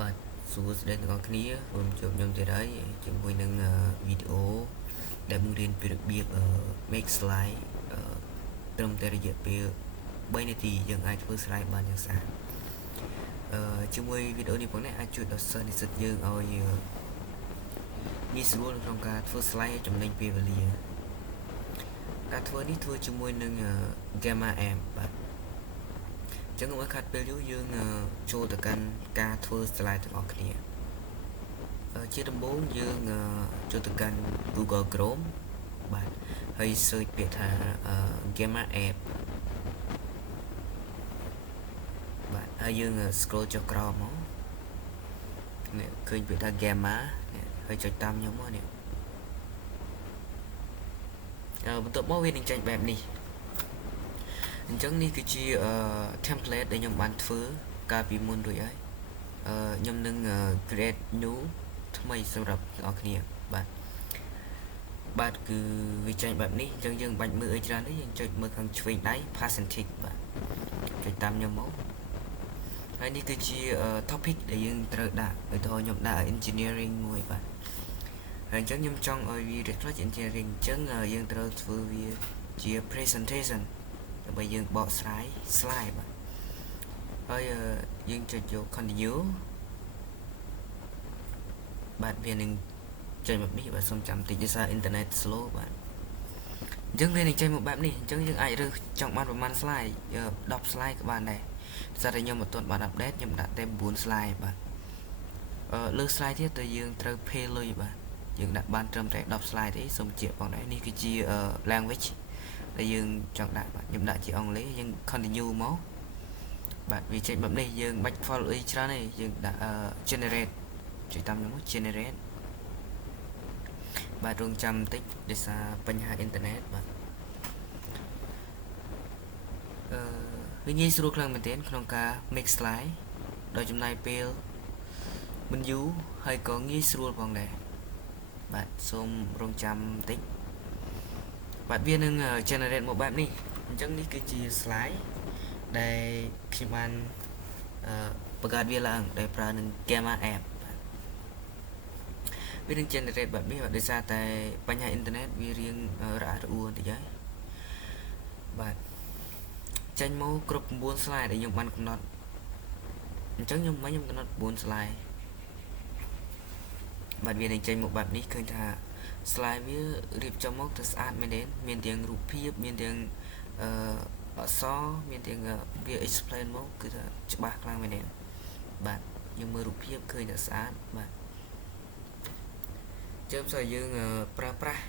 Và số đến có kia gồm chụp nhóm tới đấy chúng tôi nâng video để muốn riêng việc biết make slide trong tới giờ việc bây giờ thì dừng aiធ្វើ slide បានយ៉ាងស្អាតជាមួយវីដេអូនេះផងនេះអាចជួយដល់សិស្សនិស្សិតយើងឲ្យងាយស្រួលក្នុងការធ្វើ slide ចំណេញពេលវេលាការធ្វើនេះធ្វើជាមួយនឹង Gamma Amp បាទចឹងកុំឲ្យខាត់ពេលយូរយើងចូលទៅកាន់ការធ្វើ slide ទាំងអស់គ្នាជាដំបូងយើងចូលទៅកាន់ Google Chrome បាទហើយ search ពាក្យថា Gamma App បាទហើយយើង scroll ចុះក្រោមមកនេះឃើញពាក្យថា Gamma ហើយចុចតាមខ្ញុំមកនេះបន្ទាប់មកវានឹងចេញបែបនេះអញ្ចឹងនេះគឺជា template ដែលខ្ញុំបានធ្វើកាលពីមុនរួចហើយខ្ញុំនឹង create new ថ្មីសម្រាប់អ្នកនរគ្នាបាទគឺវាចេញបែបនេះអញ្ចឹងយើងបាច់មើលអីច្រើនទេយើងចុចមើលខាងឆ្វេងដៃ percentage បាទចុចតាមខ្ញុំមកហើយនេះគឺជា topic ដែលយើងត្រូវដាក់ឧទាហរណ៍ខ្ញុំដាក់ engineering មួយបាទហើយអញ្ចឹងខ្ញុំចង់ឲ្យវារៀបខ្លះជា engineering អញ្ចឹងយើងត្រូវធ្វើវាជា presentation ដើម្បីយើងបកស្រាយ slide បាទហើយយើងចុចយក continue បាទវានឹងចេញមកនេះបាទសូមចាំតិចដោយសារ internet slow បាទអញ្ចឹងវានឹងចេញមកបែបនេះអញ្ចឹងយើងអាចរើសចង់បានប្រហែល slide 10 slide ក៏បានដែរសារតែខ្ញុំអត់ទាន់បាន update ខ្ញុំដាក់តែ9 slide បាទលើ slide ទៀតទៅយើងត្រូវ pay លុយបាទយើងដាក់បានត្រឹមតែ10 slide ទេសូមជៀបផងដែរនេះគឺជា language ដែលយើងចង់ដាក់បាទខ្ញុំដាក់ជាអង់គ្លេសយើង continue មកបាទវាចេញបែបនេះយើងបាច់ follow អីច្រើនទេយើងដាក់ generate ចុចតាមខ្ញុំ generate បាទរងចាំបន្តិចដោយសារបញ្ហាអ៊ីនធឺណិតបាទវាងាយស្រួលខ្លាំងមែនទែនក្នុងការ make slide ដោយចំណាយពេលមិនយូរហើយក៏ងាយស្រួលផងដែរបាទសូមរងចាំបន្តិចបាទវានឹង generate មកបែបនេះអញ្ចឹងនេះគឺជា slide ដែលខ្ញុំបានបង្កើតវាឡើងដោយប្រើនឹង Gamma App វានឹង generate បែបនេះបាទដោយសារតែបញ្ហាអ៊ីនធឺណិតវារៀងរអាក់រអួលបន្តិចហើយបាទចេញមកគ្រប់9 slide ដែលខ្ញុំបានកំណត់អញ្ចឹងខ្ញុំកំណត់9 slide បាទវានឹងចេញមកបែបនេះឃើញថា slide វារៀបចំមកទៅស្អាតមែនទេមានទាំងរូបភាពមានទាំងអក្សរមានទាំងវា explain មកគឺថាច្បាស់ខ្លាំងមែនទេបាទខ្ញុំមើលរូបភាពឃើញថាស្អាតបាទជើបဆိုយើងប្រើប្រាស់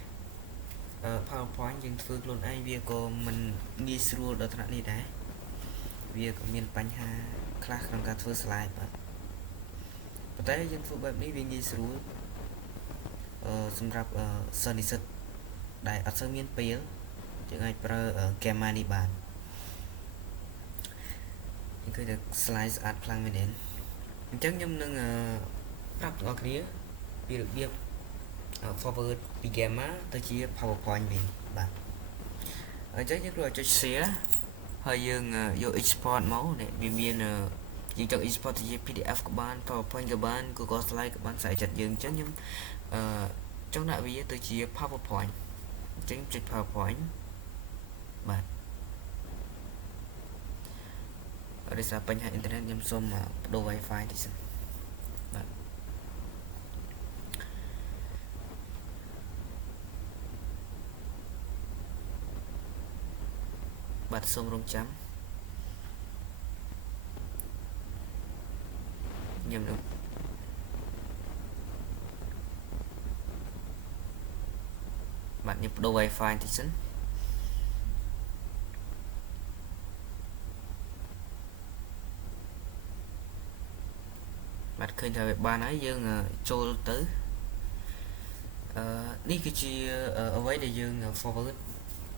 PowerPoint យើងធ្វើខ្លួនឯងវាក៏មិនងាយស្រួលដល់ថ្នាក់នេះដែរវាក៏មានបញ្ហាខ្លះក្នុងការធ្វើ slide បាទប៉ុន្តែយើងធ្វើបែបនេះវាងាយស្រួលសម្រាប់សិស្សនិស្សិតដែលអត់សូវមានពេលយើងអាចប្រើ Gamma នេះបានយើងឃើញថា slide ស្អាតខ្លាំងមែនទេអញ្ចឹងខ្ញុំនឹងប្រាប់អ្នកគ្នាពីរបៀបforward ពី Gamma ទៅជា PowerPoint វិញបាទអញ្ចឹងយើងគ្រាន់តែចុច share ហើយយើងយក export មកនេះវាមានយើងចង់ export ទៅជា PDF ក៏បាន PowerPoint ក៏បាន Google Slide ក៏បានស្អីចិត្តយើងអញ្ចឹងខ្ញុំចង់ដាក់វាទៅជា PowerPoint អញ្ចឹងចុច PowerPoint បាទដោយសារបញ្ហាអ៊ីនធឺណិតខ្ញុំសូមបដូរ Wi-Fi តិចសិនបាទសូមរងចាំខ្ញុំនឹងបាទខ្ញុំបដូរ Wi-Fi តិចសិនបាទឃើញថាវាបានហើយយើងចូលទៅនេះគឺជាអ្វីដែលយើង forward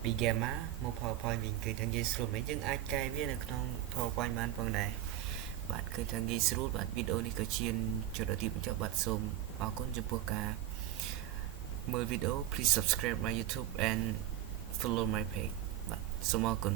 ពី Gamma មក PowerPoint វិញគឺថាងាយស្រួលមែនយើងអាចកែវានៅក្នុង PowerPoint បានផងដែរបាទគឺថាងាយស្រួលបាទវីដេអូនេះក៏ជាចុចទីបញ្ចប់បាទសូមអរគុណចំពោះការមើលវីដេអូ please subscribe my YouTube and follow my page បាទសូមអរគុណ